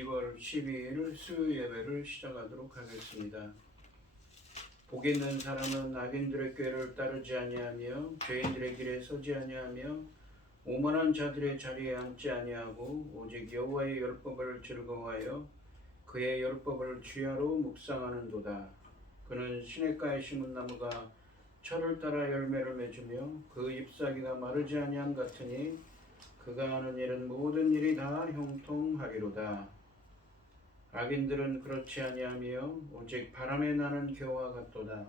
2월 12일 수요 예배를 시작하도록 하겠습니다. 복 있는 사람은 악인들의 꾀를 따르지 아니하며 죄인들의 길에 서지 아니하며 오만한 자들의 자리에 앉지 아니하고 오직 여호와의 율법을 즐거워하여 그의 율법을 주야로 묵상하는도다. 그는 시냇가에 심은 나무가 철을 따라 열매를 맺으며 그 잎사귀가 마르지 아니함 같으니 그가 하는 일은 모든 일이 다 형통하리로다. 악인들은 그렇지 아니하며 오직 바람에 나는 겨와 같도다.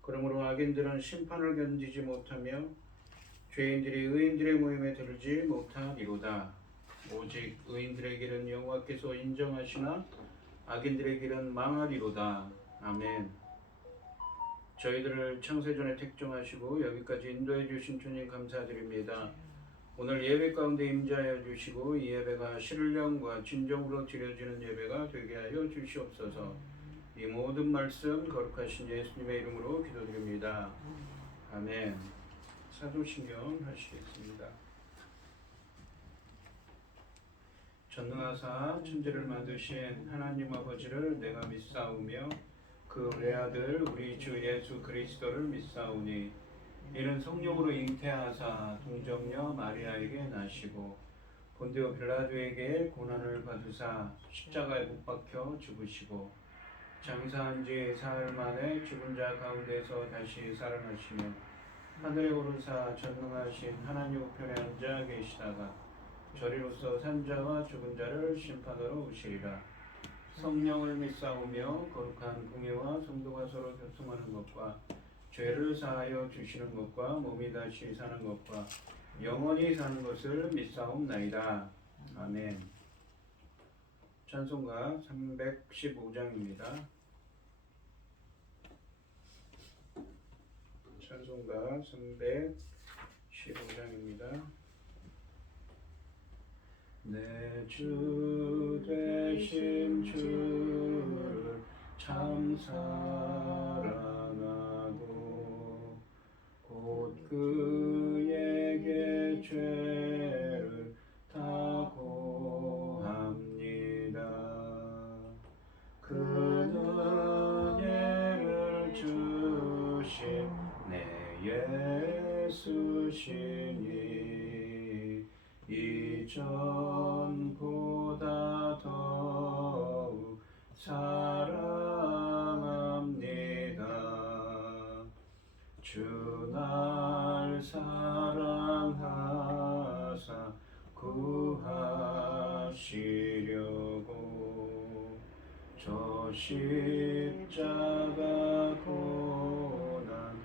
그러므로 악인들은 심판을 견디지 못하며 죄인들이 의인들의 모임에 들지 못하리로다. 오직 의인들의 길은 여호와께서 인정하시나 악인들의 길은 망하리로다. 아멘. 저희들을 창세전에 택정하시고 여기까지 인도해 주신 주님 감사드립니다. 오늘 예배 가운데 임재하여 주시고 이 예배가 신령과 진정으로 드려지는 예배가 되게 하여 주시옵소서. 이 모든 말씀 거룩하신 예수님의 이름으로 기도드립니다. 아멘. 사도신경 하시겠습니다. 전능하사 천지를 만드신 하나님 아버지를 내가 믿사오며 그 외아들 우리 주 예수 그리스도를 믿사오니 이는 성령으로 잉태하사 동정녀 마리아에게 나시고 본디오 빌라도에게 고난을 받으사 십자가에 못 박혀 죽으시고 장사한 지 사흘 만에 죽은 자 가운데서 다시 살아나시며 하늘에 오르사 전능하신 하나님 우편에 앉아 계시다가 저리로서 산자와 죽은 자를 심판하러 오시리라. 성령을 믿사오며 거룩한 공예와 성도가 서로 교통하는 것과 죄를 사하여 주시는 것과 몸이 다시 사는 것과 영원히 사는 것을 믿사옵나이다. 아멘. 찬송가 315장입니다. 찬송가 315장입니다. 내 주 되신 주를 참 사랑하고 곧 그에게 죄를 다 고합니다. 그 은혜를 주신 내 예수시니 이전보다 더욱 사랑합니다. 주 날 사랑하사 구하시려고 저 십자가 고난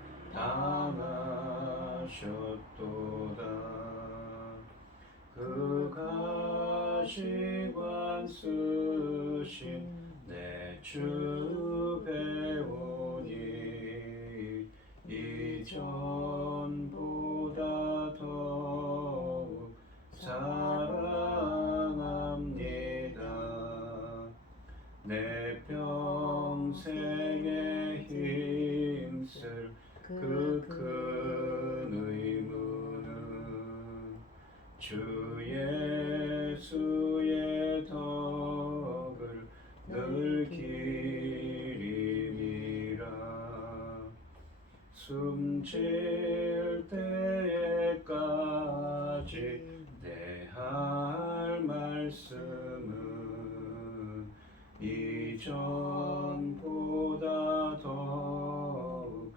당하셨도다. 그 가시관 쓰신 내 주 배우니 이전보다 더욱 사랑합니다. 내 평생에 힘쓸 그 큰 의무는 주 예수의 덕을 늘 기림이라. 숨질 때까지 내 할 말씀은 이전보다 더욱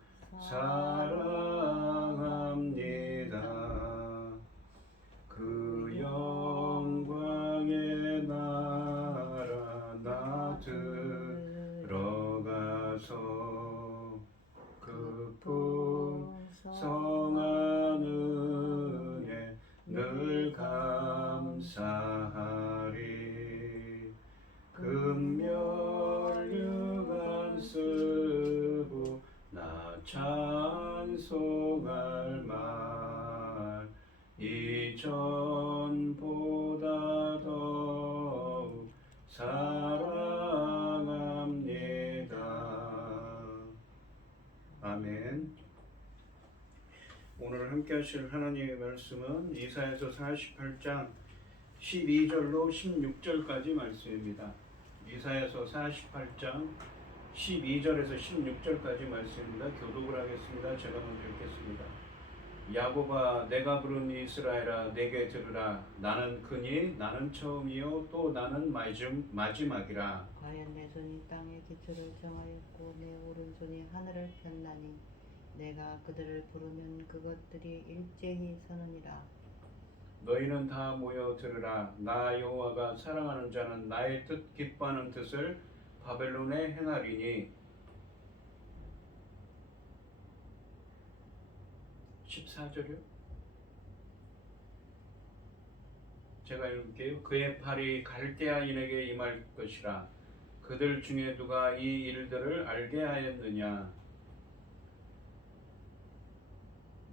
사랑합니다. 그 영광의 나라 나 들어가서 그 풍성한 은혜 늘 감사하리. 금멸류관 쓰고 나 찬송할 말 이전보다 더욱 사랑합니다. 아멘. 오늘 함께 하실 하나님의 말씀은 이사야서 48장 12절로 16절까지 말씀입니다. 이사야서 48장 12절에서 16절까지 말씀입니다. 교독을 하겠습니다. 제가 먼저 읽겠습니다. 야곱아, 내가 부른 이스라엘아, 내게 들으라. 나는 그니 나는 처음이요 또 나는 마지막이라. 과연 내 손이 땅의 기초를 정하였고 내 오른손이 하늘을 폈나니 내가 그들을 부르면 그것들이 일제히 서느니라. 너희는 다 모여 들으라. 나 여호와가 사랑하는 자는 나의 뜻 기뻐하는 뜻을 바벨론에 행하리니. 14절이요? 제가 읽을게요. 그의 팔이 갈대아인에게 임할 것이라. 그들 중에 누가 이 일들을 알게 하였느냐?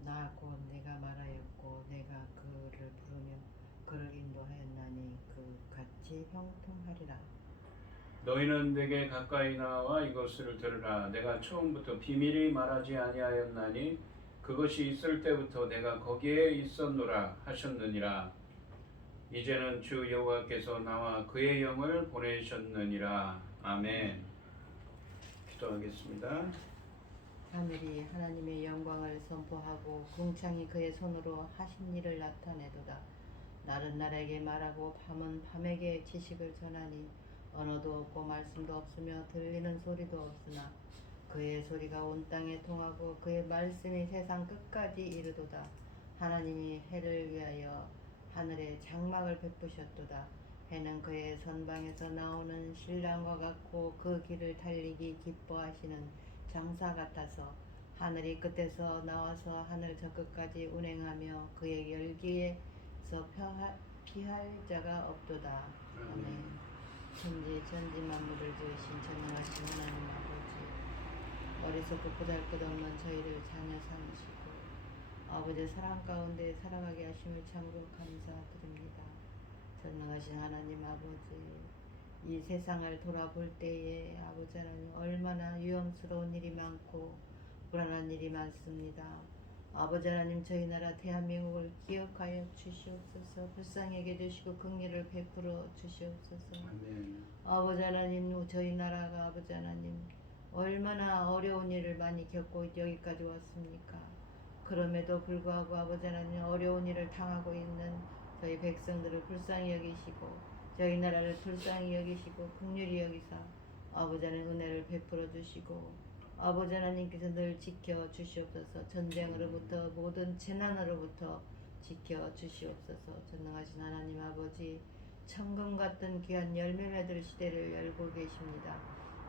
나 곧 내가 말하였고 내가 그를 부르며 그를 인도하였나니 그 같이 형통하리라. 너희는 내게 가까이 나와 이것을 들으라. 내가 처음부터 비밀이 말하지 아니하였나니 그것이 있을 때부터 내가 거기에 있었노라 하셨느니라. 이제는 주 여호와께서 나와 그의 영을 보내셨느니라. 아멘. 기도하겠습니다. 하늘이 하나님의 영광을 선포하고 궁창이 그의 손으로 하신 일을 나타내도다. 날은 날에게 말하고 밤은 밤에게 지식을 전하니 언어도 없고 말씀도 없으며 들리는 소리도 없으나 그의 소리가 온 땅에 통하고 그의 말씀이 세상 끝까지 이르도다. 하나님이 해를 위하여 하늘에 장막을 베푸셨도다. 해는 그의 선방에서 나오는 신랑과 같고 그 길을 달리기 기뻐하시는 장사 같아서 하늘이 끝에서 나와서 하늘 저 끝까지 운행하며 그의 열기에서 피할 자가 없도다. 아멘. 천지 만물을 지으신 전능하신 하나님 아버지, 어리석고 보잘것없는 저희를 자녀 삼으시고 아버지의 사랑 가운데 살아가게 하심을 참으로 감사드립니다. 전능하신 하나님 아버지, 이 세상을 돌아볼 때에 아버지 하나님 얼마나 위험스러운 일이 많고 불안한 일이 많습니다. 아버지 하나님, 저희 나라 대한민국을 기억하여 주시옵소서. 불쌍히 여겨 주시고 긍휼을 베풀어 주시옵소서. 아멘. 아버지 하나님, 저희 나라가 아버지 하나님 얼마나 어려운 일을 많이 겪고 여기까지 왔습니까? 그럼에도 불구하고 아버지 하나님, 어려운 일을 당하고 있는 저희 백성들을 불쌍히 여기시고 저희 나라를 불쌍히 여기시고 긍휼히 여기사 아버지 하나님 은혜를 베풀어 주시고 아버지 하나님께서 늘 지켜 주시옵소서. 전쟁으로부터 모든 재난으로부터 지켜 주시옵소서. 전능하신 하나님 아버지, 천금 같은 귀한 열매 맺을 시대를 열고 계십니다.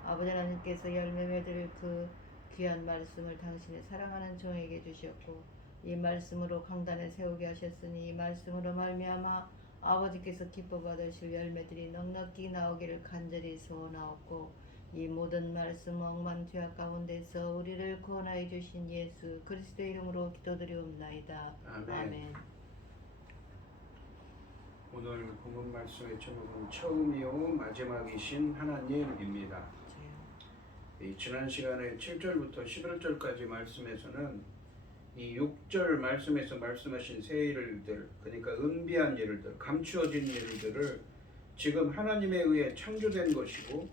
아버지 하나님께서 열매 맺을 그 귀한 말씀을 당신의 사랑하는 종에게 주셨고 이 말씀으로 강단에 세우게 하셨으니 이 말씀으로 말미암아 아버지께서 기뻐 받으실 열매들이 넉넉히 나오기를 간절히 소원하옵고 이 모든 말씀 억만 죄악 가운데서 우리를 구원하여 주신 예수 그리스도의 이름으로 기도드리옵나이다. 아멘. 아멘. 오늘 본문 말씀의 제목은 처음이요 마지막이신 하나님입니다. 지난 시간에 7절부터 11절까지 말씀에서는 이 6절 말씀에서 말씀하신 새 일들, 그러니까 은비한 일들, 감추어진 일들을 지금 하나님에 의해 창조된 것이고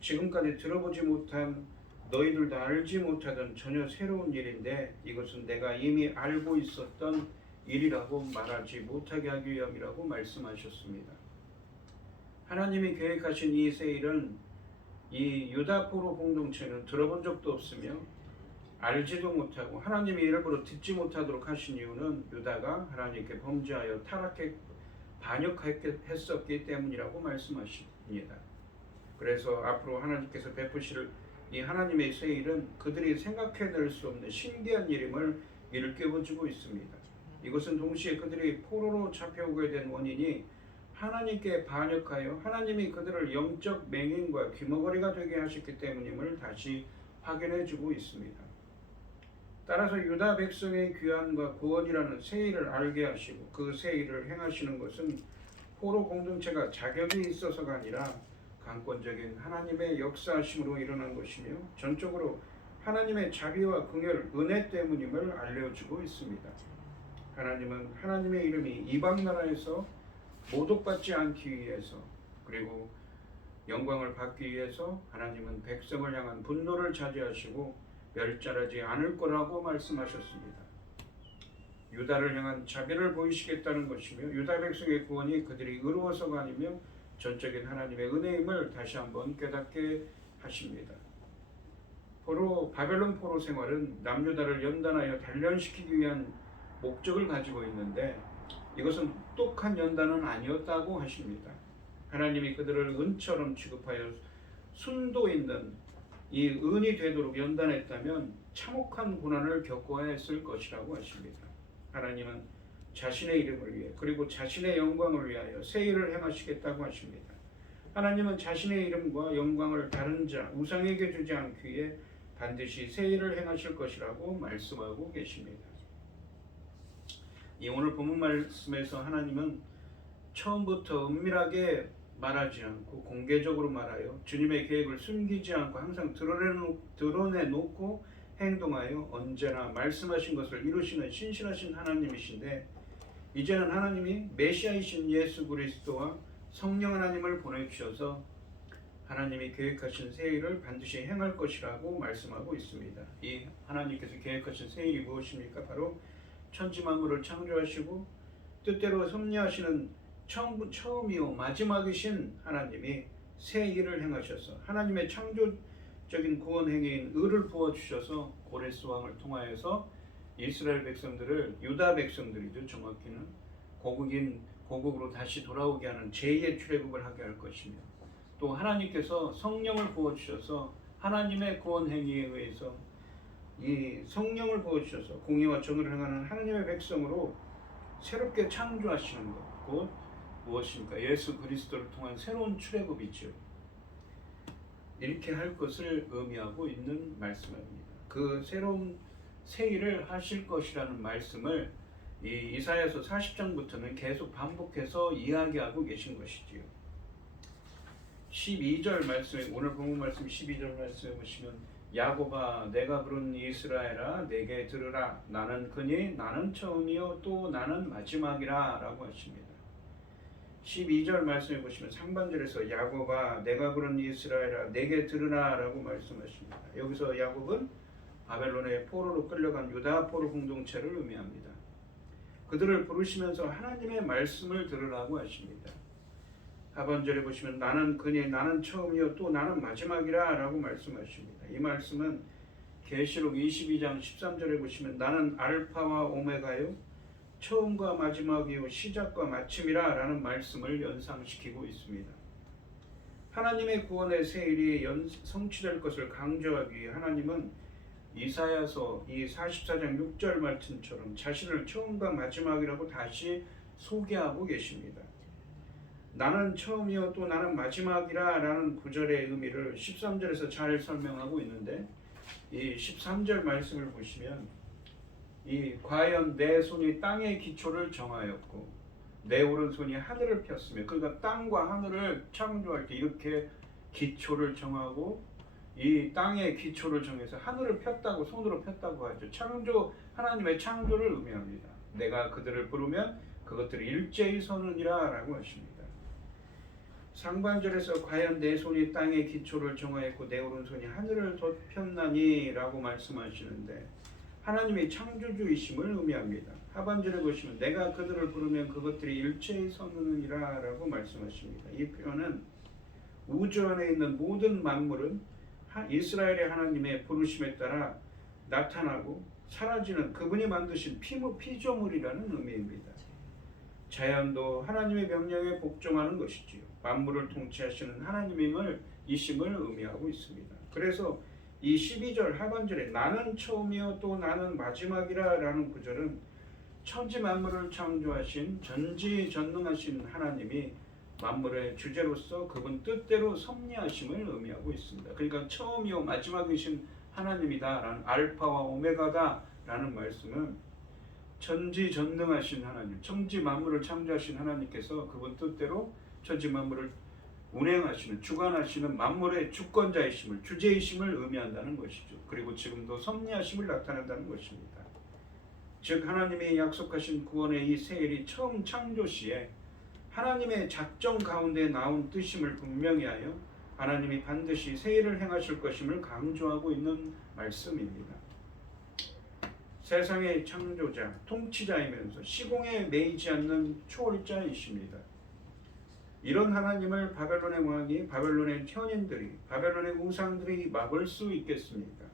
지금까지 들어보지 못한, 너희들도 알지 못하던 전혀 새로운 일인데 이것은 내가 이미 알고 있었던 일이라고 말하지 못하게 하기 위함이라고 말씀하셨습니다. 하나님이 계획하신 이 새 일은 이 유다 포로 공동체는 들어본 적도 없으며 알지도 못하고 하나님이 일부러 듣지 못하도록 하신 이유는 유다가 하나님께 범죄하여 타락해 반역했었기 때문이라고 말씀하십니다. 그래서 앞으로 하나님께서 베푸실 이 하나님의 새 일은 그들이 생각해낼 수 없는 신기한 일임을 일깨워주고 있습니다. 이것은 동시에 그들이 포로로 잡혀오게 된 원인이 하나님께 반역하여 하나님이 그들을 영적 맹인과 귀머거리가 되게 하셨기 때문임을 다시 확인해주고 있습니다. 따라서 유다 백성의 귀환과 구원이라는 새 일을 알게 하시고 그 새 일을 행하시는 것은 포로 공동체가 자격이 있어서가 아니라 강권적인 하나님의 역사하심으로 일어난 것이며 전적으로 하나님의 자비와 긍휼, 은혜 때문임을 알려주고 있습니다. 하나님은 하나님의 이름이 이방 나라에서 모독받지 않기 위해서 그리고 영광을 받기 위해서 하나님은 백성을 향한 분노를 자제하시고 멸절하지 않을 거라고 말씀하셨습니다. 유다를 향한 자비를 보이시겠다는 것이며 유다 백성의 구원이 그들이 의로워서가 아니며 전적인 하나님의 은혜임을 다시 한번 깨닫게 하십니다. 바벨론 포로 생활은 남유다를 연단하여 단련시키기 위한 목적을 가지고 있는데 이것은 똑똑한 연단은 아니었다고 하십니다. 하나님이 그들을 은처럼 취급하여 순도 있는 이 은이 되도록 연단했다면 참혹한 고난을 겪어야 했을 것이라고 하십니다. 하나님은 자신의 이름을 위해 그리고 자신의 영광을 위하여 새 일을 행하시겠다고 하십니다. 하나님은 자신의 이름과 영광을 다른 자, 우상에게 주지 않기 위해 반드시 새 일을 행하실 것이라고 말씀하고 계십니다. 이 오늘 본문 말씀에서 하나님은 처음부터 은밀하게 말하지 않고 공개적으로 말하여 주님의 계획을 숨기지 않고 항상 드러내놓고 행동하여 언제나 말씀하신 것을 이루시는 신실하신 하나님이신데 이제는 하나님이 메시아이신 예수 그리스도와 성령 하나님을 보내주셔서 하나님이 계획하신 새 일을 반드시 행할 것이라고 말씀하고 있습니다. 이 하나님께서 계획하신 새 일이 무엇입니까? 바로 천지 만물을 창조하시고 뜻대로 섭리하시는 처음이요 마지막이신 하나님이 새 일을 행하셔서 하나님의 창조적인 구원 행위인 의를 부어주셔서 고레스 왕을 통하여서 이스라엘 백성들을 유다 백성들이죠. 정확히는 고국으로 다시 돌아오게 하는 제2의 출애굽을 하게 할 것이며 또 하나님께서 성령을 부어주셔서 하나님의 구원 행위에 의해서 이 성령을 부어주셔서 공의와 정의를 행하는 하나님의 백성으로 새롭게 창조하시는 것, 곧 무엇입니까? 예수 그리스도를 통한 새로운 출애굽이죠. 이렇게 할 것을 의미하고 있는 말씀입니다. 그 새로운 새 일을 하실 것이라는 말씀을 이 이사야서 40장부터는 계속 반복해서 이야기하고 계신 것이지요. 12절 말씀에 오늘 본문 말씀 12절 말씀에 보시면 야곱아 내가 부른 이스라엘아 내게 들으라 나는 그니 나는 처음이요 또 나는 마지막이라 라고 하십니다. 12절 말씀에 보시면 상반절에서 야곱아 내가 부른 이스라엘아 내게 들으라 라고 말씀하십니다. 여기서 야곱은 바벨론의 포로로 끌려간 유다 포로 공동체를 의미합니다. 그들을 부르시면서 하나님의 말씀을 들으라고 하십니다. 하반절에 보시면 나는 그니 나는 처음이요 또 나는 마지막이라 라고 말씀하십니다. 이 말씀은 계시록 22장 13절에 보시면 나는 알파와 오메가요 처음과 마지막이요 시작과 마침이라 라는 말씀을 연상시키고 있습니다. 하나님의 구원의 새 일이 성취될 것을 강조하기 위해 하나님은 이사야서 이 44장 6절 말씀처럼 자신을 처음과 마지막이라고 다시 소개하고 계십니다. 나는 처음이요 또 나는 마지막이라 라는 구절의 의미를 13절에서 잘 설명하고 있는데 이 13절 말씀을 보시면 이 과연 내 손이 땅의 기초를 정하였고 내 오른손이 하늘을 폈으며 그러니까 땅과 하늘을 창조할 때 이렇게 기초를 정하고 이 땅의 기초를 정해서 하늘을 폈다고 손으로 폈다고 하죠. 하나님의 창조를 의미합니다. 내가 그들을 부르면 그것들이 일제히 서느니라 라고 하십니다. 상반절에서 과연 내 손이 땅의 기초를 정하였고 내 오른손이 하늘을 덮였나니 라고 말씀하시는데 하나님의 창조주이심을 의미합니다. 하반절에 보시면 내가 그들을 부르면 그것들이 일체히 서느니라 라고 말씀하십니다. 이 표현은 우주 안에 있는 모든 만물은 이스라엘의 하나님의 부르심에 따라 나타나고 사라지는 그분이 만드신 피조물이라는 의미입니다. 자연도 하나님의 명령에 복종하는 것이지요. 만물을 통치하시는 하나님임을 이심을 의미하고 있습니다. 그래서 이 12절 하반절에 나는 처음이요 또 나는 마지막이라 라는 구절은 천지 만물을 창조하신 전지전능하신 하나님이 만물의 주제로서 그분 뜻대로 섭리하심을 의미하고 있습니다. 그러니까 처음이요 마지막이신 하나님이다 라는 알파와 오메가다 라는 말씀은 전지전능하신 하나님, 천지 만물을 창조하신 하나님께서 그분 뜻대로 천지 만물을 운행하시는 주관하시는 만물의 주권자이심을 주제이심을 의미한다는 것이죠. 그리고 지금도 섭리하심을 나타낸다는 것입니다. 즉 하나님이 약속하신 구원의 이 새 일이 처음 창조 시에 하나님의 작정 가운데 나온 뜻임을 분명히 하여 하나님이 반드시 새 일을 행하실 것임을 강조하고 있는 말씀입니다. 세상의 창조자, 통치자이면서 시공에 매이지 않는 초월자이십니다. 이런 하나님을 바벨론의 왕이, 바벨론의 현인들이, 바벨론의 우상들이 막을 수 있겠습니까?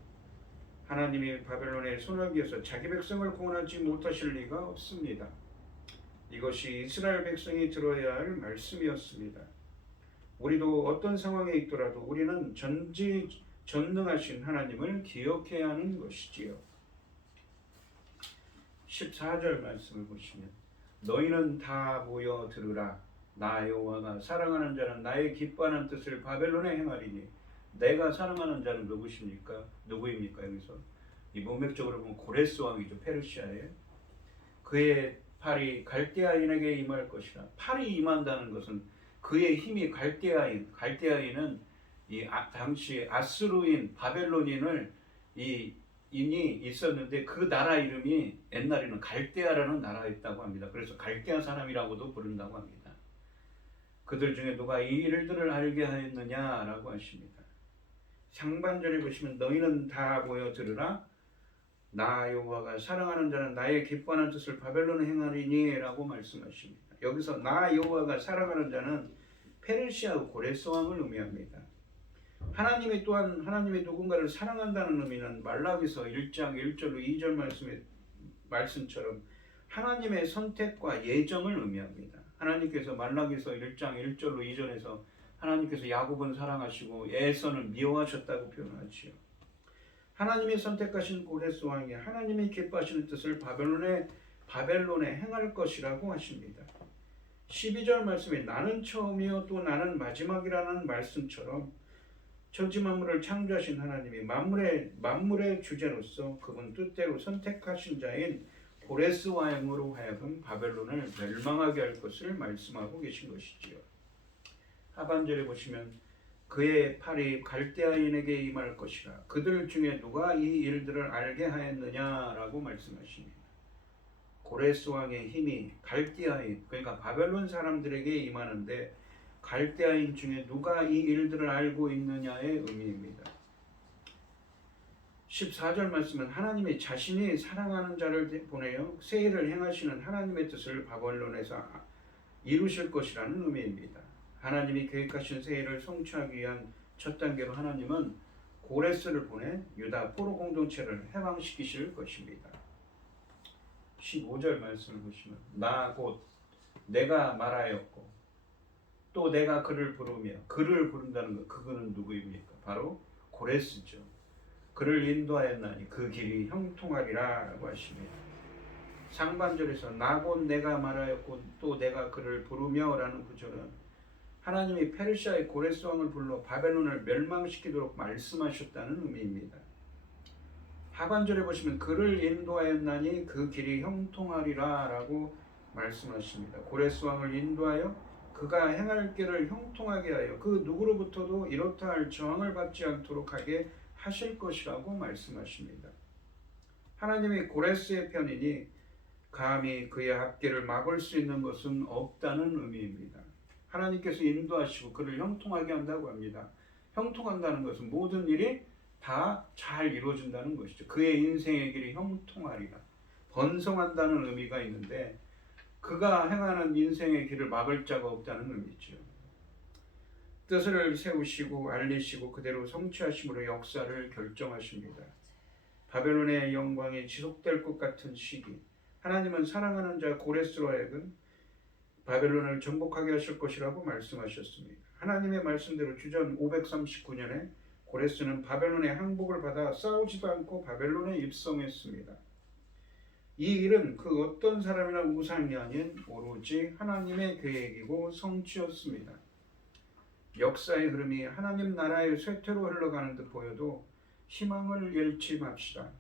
하나님이 바벨론의 손아귀에서 자기 백성을 구원하지 못하실 리가 없습니다. 이것이 이스라엘 백성이 들어야 할 말씀이었습니다. 우리도 어떤 상황에 있더라도 우리는 전지전능하신 하나님을 기억해야 하는 것이지요. 14절 말씀을 보시면 너희는 다 모여 들으라. 나 여호와가 사랑하는 자는 나의 기뻐하는 뜻을 바벨론에 행하리니. 내가 사랑하는 자는 누구십니까? 누구입니까? 여기서 이 문맥적으로 보면 고레스 왕이죠. 페르시아에. 그의 팔이 갈대아인에게 임할 것이라. 팔이 임한다는 것은 그의 힘이 갈대아인은 당시 아스루인 바벨론인을 인이 있었는데 그 나라 이름이 옛날에는 갈대아라는 나라였다고 합니다. 그래서 갈대아 사람이라고도 부른다고 합니다. 그들 중에 누가 이 일들을 알게 하였느냐라고 하십니다. 상반절에 보시면 너희는 다 모여 들으라. 나 여호와가 사랑하는 자는 나의 기뻐하는 뜻을 바벨론에 행하리니 라고 말씀하십니다. 여기서 나 여호와가 사랑하는 자는 페르시아 고레스 왕을 의미합니다. 하나님이 또한 하나님이 누군가를 사랑한다는 의미는 말라기서 1장 1절로 2절 말씀처럼 하나님의 선택과 예정을 의미합니다. 하나님께서 말라기서 1장 1절로 2절에서 하나님께서 야곱은 사랑하시고 에서는 미워하셨다고 표현하지요. 하나님이 선택하신 고레스 왕이 하나님이 기뻐하시는 뜻을 바벨론에 행할 것이라고 하십니다. 12절 말씀에 나는 처음이요 또 나는 마지막이라는 말씀처럼 천지 만물을 창조하신 하나님이 만물의 주제로서 그분 뜻대로 선택하신 자인 고레스 왕으로 하여금 바벨론을 멸망하게 할 것을 말씀하고 계신 것이지요. 하반절에 보시면 그의 팔이 갈대아인에게 임할 것이라. 그들 중에 누가 이 일들을 알게 하였느냐라고 말씀하십니다. 고레스 왕의 힘이 갈대아인, 그러니까 바벨론 사람들에게 임하는데 갈대아인 중에 누가 이 일들을 알고 있느냐의 의미입니다. 14절 말씀은 하나님이 자신이 사랑하는 자를 보내어 새 일을 행하시는 하나님의 뜻을 바벨론에서 이루실 것이라는 의미입니다. 하나님이 계획하신 새 일을 성취하기 위한 첫 단계로 하나님은 고레스를 보내 유다 포로 공동체를 해방시키실 것입니다. 15절 말씀을 보시면 나 곧 내가 말하였고 또 내가 그를 부르며, 그를 부른다는 것, 그거는 누구입니까? 바로 고레스죠. 그를 인도하였나니 그 길이 형통하리라 라고 하십니다. 상반절에서 나 곧 내가 말하였고 또 내가 그를 부르며 라는 구절은 하나님이 페르시아의 고레스 왕을 불러 바벨론을 멸망시키도록 말씀하셨다는 의미입니다. 하반절에 보시면 그를 인도하였나니 그 길이 형통하리라 라고 말씀하십니다. 고레스 왕을 인도하여 그가 행할 길을 형통하게 하여 그 누구로부터도 이렇다 할 저항을 받지 않도록 하게 하실 것이라고 말씀하십니다. 하나님이 고레스의 편이니 감히 그의 앞길을 막을 수 있는 것은 없다는 의미입니다. 하나님께서 인도하시고 그를 형통하게 한다고 합니다. 형통한다는 것은 모든 일이 다 잘 이루어진다는 것이죠. 그의 인생의 길이 형통하리라. 번성한다는 의미가 있는데 그가 행하는 인생의 길을 막을 자가 없다는 의미죠. 뜻을 세우시고 알리시고 그대로 성취하심으로 역사를 결정하십니다. 바벨론의 영광이 지속될 것 같은 시기, 하나님은 사랑하는 자 고레스로 하여금 바벨론을 정복하게 하실 것이라고 말씀하셨습니다. 하나님의 말씀대로 주전 539년에 고레스는 바벨론의 항복을 받아 싸우지도 않고 바벨론에 입성했습니다. 이 일은 그 어떤 사람이나 우상이 아닌 오로지 하나님의 계획이고 성취였습니다. 역사의 흐름이 하나님 나라의 쇠퇴로 흘러가는 듯 보여도 희망을 잃지 맙시다.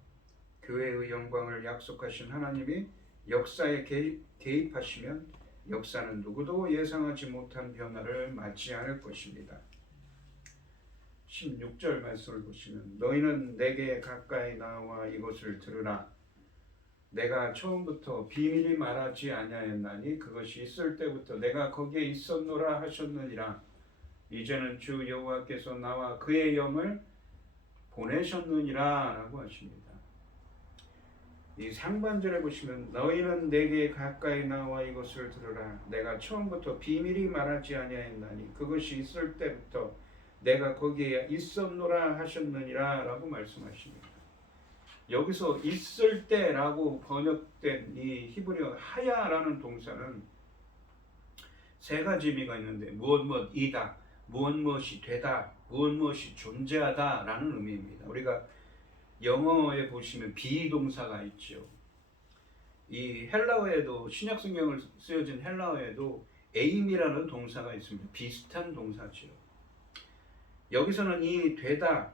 교회의 영광을 약속하신 하나님이 역사에 개입하시면 역사는 누구도 예상하지 못한 변화를 맞지 않을 것입니다. 16절 말씀을 보시면 너희는 내게 가까이 나와 이것을 들으라. 내가 처음부터 비밀이 말하지 아니하였나니 그것이 있을 때부터 내가 거기에 있었노라 하셨느니라. 이제는 주 여호와께서 나와 그의 영을 보내셨느니라 라고 하십니다. 이 상반절에 보시면 너희는 내게 가까이 나와 이것을 들으라. 내가 처음부터 비밀이 말하지 아니하였나니 그것이 있을 때부터 내가 거기에 있었노라 하셨느니라 라고 말씀하십니다. 여기서 있을 때라고 번역된 이 히브리어 하야라는 동사는 세 가지 의미가 있는데 무엇이다, 무엇이 되다, 무엇이 존재하다 라는 의미입니다. 우리가 영어에 보시면 비동사가 있죠. 이 헬라어에도 신약 성경을 쓰여진 헬라어에도 에임이라는 동사가 있습니다. 비슷한 동사죠. 여기서는 이 되다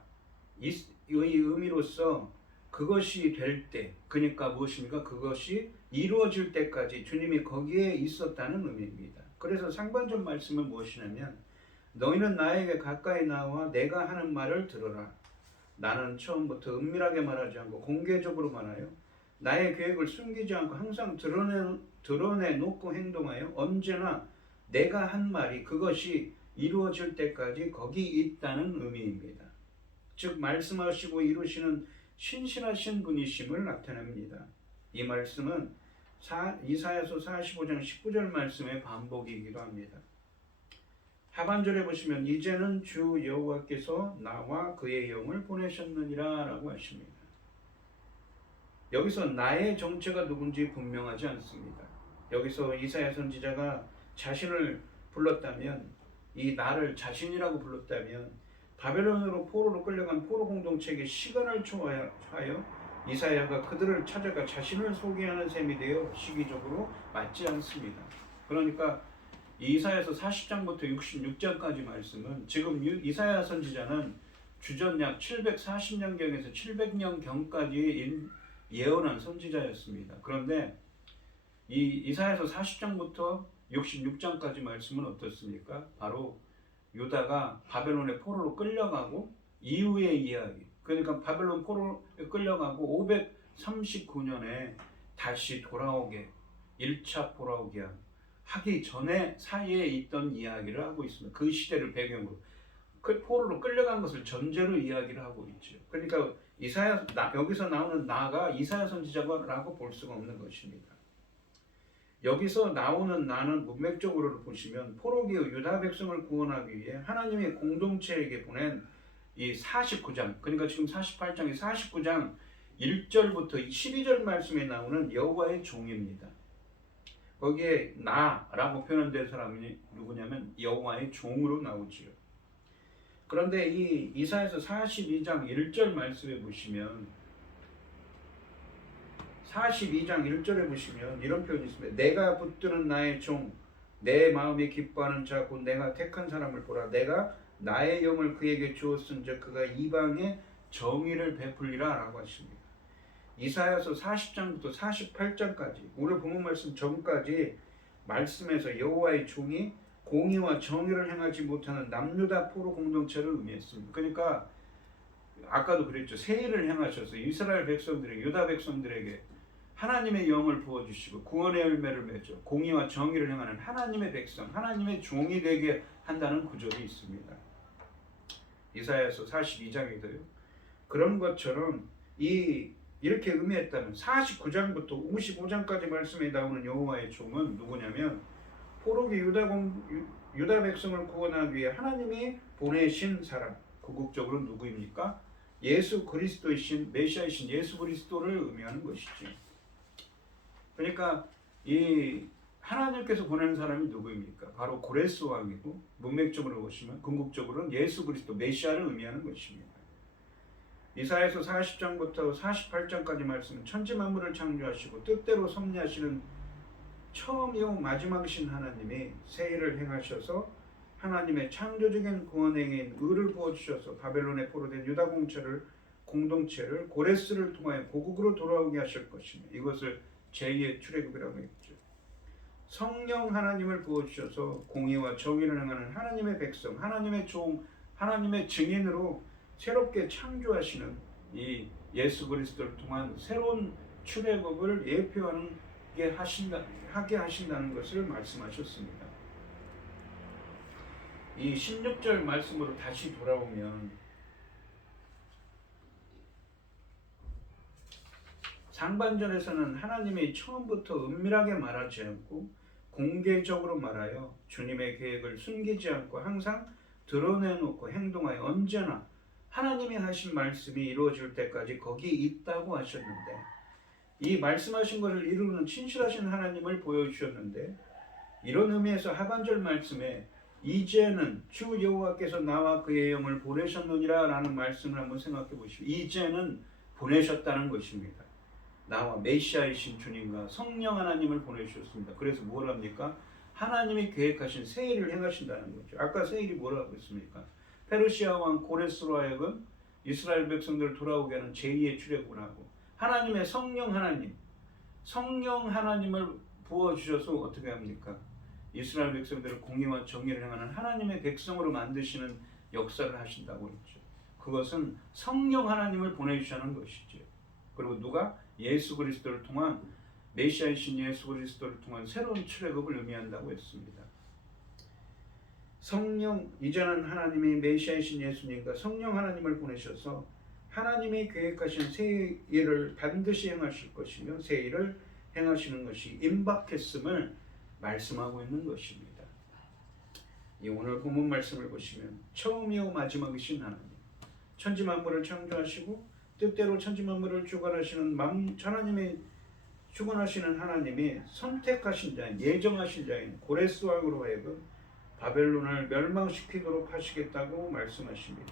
이 의미로서 그것이 될 때, 그러니까 무엇입니까? 그것이 이루어질 때까지 주님이 거기에 있었다는 의미입니다. 그래서 상반절 말씀은 무엇이냐면 너희는 나에게 가까이 나와 내가 하는 말을 들어라. 나는 처음부터 은밀하게 말하지 않고 공개적으로 말하여 나의 계획을 숨기지 않고 항상 드러내놓고 행동하여 언제나 내가 한 말이 그것이 이루어질 때까지 거기 있다는 의미입니다. 즉 말씀하시고 이루시는 신실하신 분이심을 나타냅니다. 이 말씀은 이사야서 45장 19절 말씀의 반복이기도 합니다. 하반절에 보시면 이제는 주 여호와께서 나와 그의 영을 보내셨느니라 라고 하십니다. 여기서 나의 정체가 누군지 분명하지 않습니다. 여기서 이사야 선지자가 자신을 불렀다면, 이 나를 자신이라고 불렀다면 바벨론으로 포로로 끌려간 포로 공동체에게 시간을 초하여 이사야가 그들을 찾아가 자신을 소개하는 셈이 되어 시기적으로 맞지 않습니다. 그러니까 이사야서 40장부터 66장까지 말씀은 지금 이사야 선지자는 주전 약 740년경에서 700년경까지 예언한 선지자였습니다. 그런데 이 이사야서 40장부터 66장까지 말씀은 어떻습니까? 바로 유다가 바벨론의 포로로 끌려가고 이후의 이야기. 그러니까 바벨론 포로로 끌려가고 539년에 다시 돌아오게 1차 돌아오게 하기 전에 사이에 있던 이야기를 하고 있습니다. 그 시대를 배경으로 그 포로로 끌려간 것을 전제로 이야기를 하고 있죠. 그러니까 여기서 나오는 나가 이사야 선지자라고 볼 수가 없는 것입니다. 여기서 나오는 나는 문맥적으로 보시면 포로기의 유다 백성을 구원하기 위해 하나님이 공동체에게 보낸 이 49장, 그러니까 지금 48장이 49장 1절부터 12절 말씀에 나오는 여호와의 종입니다. 거기에 나라고 표현된 사람이 누구냐면 여호와의 종으로 나오지요. 그런데 이 이사야서 42장 1절 말씀에 보시면 42장 1절에 보시면 이런 표현이 있습니다. 내가 붙드는 나의 종, 내 마음이 기뻐하는 자 곧 내가 택한 사람을 보라. 내가 나의 영을 그에게 주었은즉 그가 이방에 정의를 베풀리라 라고 하십니다. 이사야서 40장부터 48장까지 오늘 본문 말씀 전까지 말씀에서 여호와의 종이 공의와 정의를 행하지 못하는 남유다 포로 공동체를 의미했습니다. 그러니까 아까도 그랬죠. 세일을 행하셔서 이스라엘 백성들에게, 유다 백성들에게 하나님의 영을 부어주시고 구원의 열매를 맺어 공의와 정의를 행하는 하나님의 백성, 하나님의 종이 되게 한다는 구절이 있습니다. 이사야서 42장에도요. 그런 것처럼 이렇게 의미했다면 49장부터 55장까지 말씀에 나오는 여호와의 종은 누구냐면 포로기 유다 백성을 구원하기 위해 하나님이 보내신 사람, 궁극적으로 누구입니까? 예수 그리스도이신 메시아이신 예수 그리스도를 의미하는 것이죠. 그러니까 이 하나님께서 보내는 사람이 누구입니까? 바로 고레스 왕이고 문맥적으로 보시면 궁극적으로는 예수 그리스도 메시아를 의미하는 것입니다. 이사야서 40장부터 48장까지 말씀은 천지 만물을 창조하시고 뜻대로 섭리하시는 처음이요 마지막이신 하나님이 새 일을 행하셔서 하나님의 창조적인 구원행인 의를 부어주셔서 바벨론에 포로된 유다 공동체를 고레스를 통하여 고국으로 돌아오게 하실 것입니다. 이것을 제2의 출애굽이라고 했죠. 성령 하나님을 부어주셔서 공의와 정의를 행하는 하나님의 백성, 하나님의 종, 하나님의 증인으로 새롭게 창조하시는 이 예수 그리스도를 통한 새로운 출애굽을 하게 하신다는 것을 말씀하셨습니다. 이 16절 말씀으로 다시 돌아오면 상반절에서는 하나님이 처음부터 은밀하게 말하지 않고 공개적으로 말하여 주님의 계획을 숨기지 않고 항상 드러내놓고 행동하여 언제나 하나님이 하신 말씀이 이루어질 때까지 거기 있다고 하셨는데, 이 말씀하신 것을 이루는 신실하신 하나님을 보여주셨는데, 이런 의미에서 하반절 말씀에 이제는 주 여호와께서 나와 그의 영을 보내셨느니라 라는 말씀을 한번 생각해 보십시오. 이제는 보내셨다는 것입니다. 나와 메시아이신 주님과 성령 하나님을 보내주셨습니다. 그래서 뭘 합니까? 하나님이 계획하신 새 일을 행하신다는 거죠. 아까 새 일이 뭐라고 했습니까? 페르시아 왕 고레스로 하여금 이스라엘 백성들을 돌아오게 하는 제2의 출애굽을 하고, 하나님의 성령 하나님을 부어주셔서 어떻게 합니까? 이스라엘 백성들을 공의와 정의를 행하는 하나님의 백성으로 만드시는 역사를 하신다고 했죠. 그것은 성령 하나님을 보내주시는 것이죠. 그리고 누가? 예수 그리스도를 통한, 메시아이신 예수 그리스도를 통한 새로운 출애굽을 의미한다고 했습니다. 이제는 하나님이 메시아이신 예수님과 성령 하나님을 보내셔서 하나님이 계획하신 새 일을 반드시 행하실 것이며 새 일을 행하시는 것이 임박했음을 말씀하고 있는 것입니다. 이 오늘 본문 말씀을 보시면 처음이요 마지막이신 하나님, 천지 만물을 창조하시고 뜻대로 천지 만물을 주관하시는 하나님이 선택하신 자인, 예정하신 자인 고레스 왕으로 하여금 바벨론을 멸망시키도록 하시겠다고 말씀하십니다.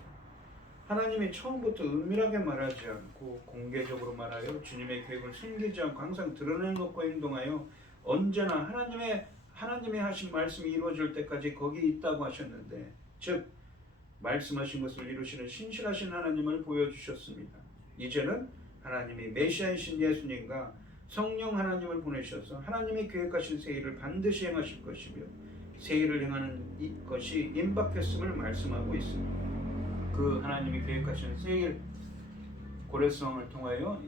하나님이 처음부터 은밀하게 말하지 않고 공개적으로 말하여 주님의 계획을 숨기지 않고 항상 드러내놓고 행동하여 언제나 하나님이 하신 말씀이 이루어질 때까지 거기 있다고 하셨는데, 즉 말씀하신 것을 이루시는 신실하신 하나님을 보여주셨습니다. 이제는 하나님이 메시아이신 예수님과 성령 하나님을 보내셔서 하나님이 계획하신 새 일을 반드시 행하실 것이며 새 일을 행하는 것이 임박했음을 말씀하고 있습니다. 그 하나님이 계획하신 새 일, 고레스 왕을 통하여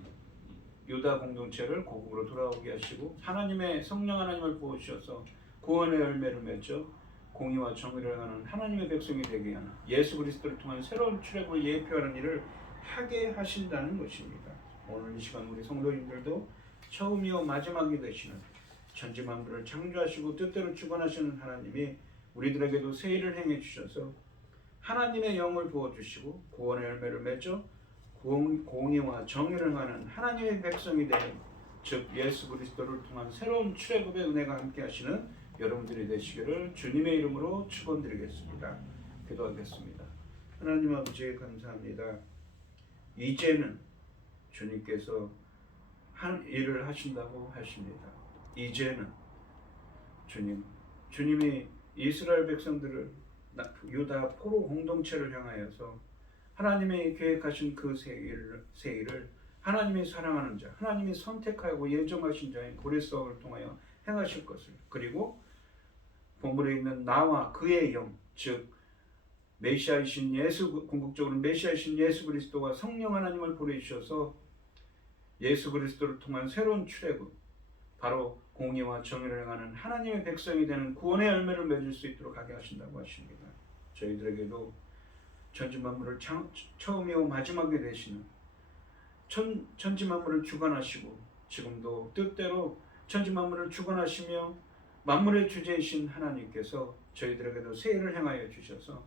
유다 공동체를 고국으로 돌아오게 하시고 하나님의 성령 하나님을 부어주셔서 구원의 열매를 맺어 공의와 정의를 행하는 하나님의 백성이 되게 하는 예수 그리스도를 통한 새로운 출애굽을 예표하는 일을 하게 하신다는 것입니다. 오늘 이 시간 우리 성도님들도 처음이요 마지막이 되시는 천지 만물을 창조하시고 뜻대로 주관하시는 하나님이 우리들에게도 새 일을 행해 주셔서 하나님의 영을 부어주시고 구원의 열매를 맺어 공의와 정의를 행하는 하나님의 백성이 되는, 즉 예수 그리스도를 통한 새로운 출애굽의 은혜가 함께 하시는 여러분들이 되시기를 주님의 이름으로 축원드리겠습니다. 기도하겠습니다. 하나님 아버지 감사합니다. 이제는 주님께서 한 일을 하신다고 하십니다. 이제는 주님이 이스라엘 백성들을 유다 포로 공동체를 향하여서 하나님의 계획하신 그 새 일을 하나님이 사랑하는 자, 하나님이 선택하고 예정하신 자인 고레스 왕을 통하여 행하실 것을, 그리고 본문에 있는 나와 그의 영, 즉 궁극적으로 메시아이신 예수 그리스도와 성령 하나님을 보내주셔서 예수 그리스도를 통한 새로운 출애굽, 바로 공의와 정의를 행하는 하나님의 백성이 되는 구원의 열매를 맺을 수 있도록 하게 하신다고 하십니다. 저희들에게도 천지 만물을 처음이요 마지막이 되시는 천지 만물을 주관하시고 지금도 뜻대로 천지 만물을 주관하시며 만물의 주제이신 하나님께서 저희들에게도 새 일을 행하여 주셔서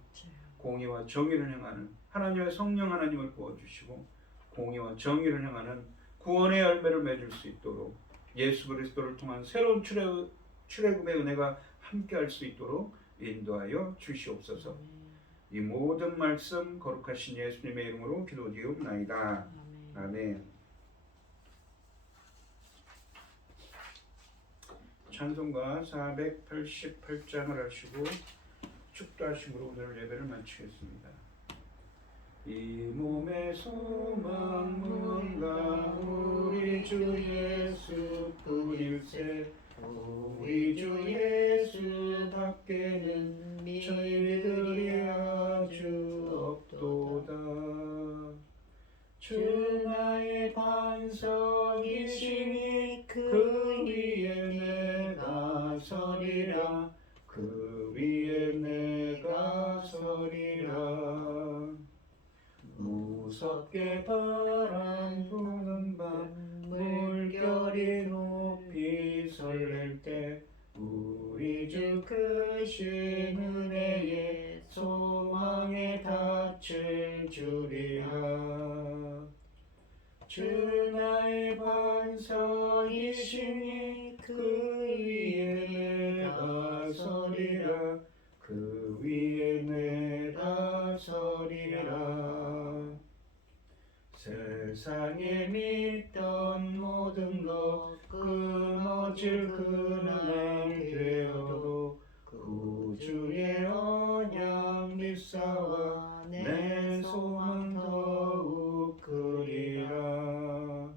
공의와 정의를 행하는 하나님의 성령 하나님을 부어주시고 공의와 정의를 행하는 구원의 열매를 맺을 수 있도록 예수 그리스도를 통한 새로운 출애굽의 은혜가 함께할 수 있도록 인도하여 주시옵소서. 이 모든 말씀 거룩하신 예수님의 이름으로 기도드리옵나이다. 아멘. 찬송가 488장을 하시고 축도하심으로 오늘 예배를 마치겠습니다. 이 몸의 소망 뭔가 우리 주 예수 뿐일세, 우리 주 예수 밖에는 저희들이 아주 없도다. 주 나의 반석이시 높게 바람 부는 밤 물결이 높이 설렐 때 우리 주 크신 은혜에 소망에 닻을 주리라. 주 나의 반석이시니 그 위에 내가 서리라. 그 위에 내가 서리라. 세상에 믿던 모든 것 끊어질 그날 되어도 구주의 언약 믿사와 내 소망 더욱 크리라.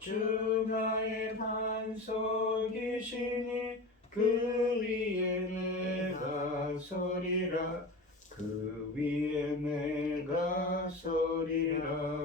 주 나의 반석이시니 그 위에 내가 서리라. 그 위에 내가 서리라.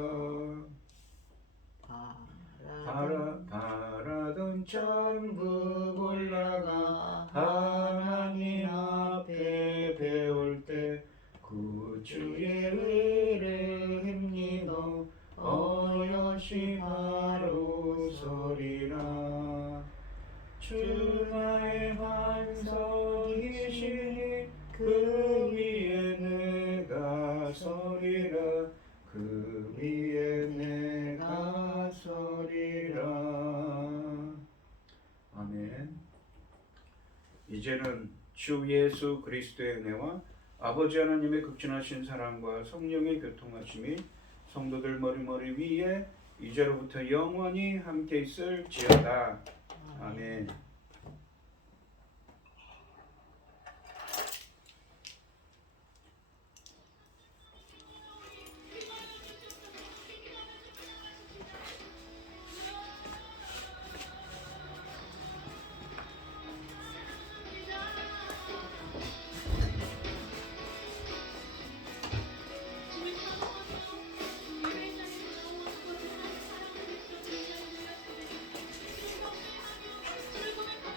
바라던 천국 올라가 하나님 앞에 배울 때 구주의 의를 힘입어 어여시 바로 서리라. 주 나의 반석이시니 그 위에 내가 서리라. 그 위에 내가 서리라. 아멘. 이제는 주 예수 그리스도의 은혜와 아버지 하나님의 극진하신 사랑과 성령의 교통하심이 성도들 머리 위에 이제로부터 영원히 함께 있을지어다. 아멘.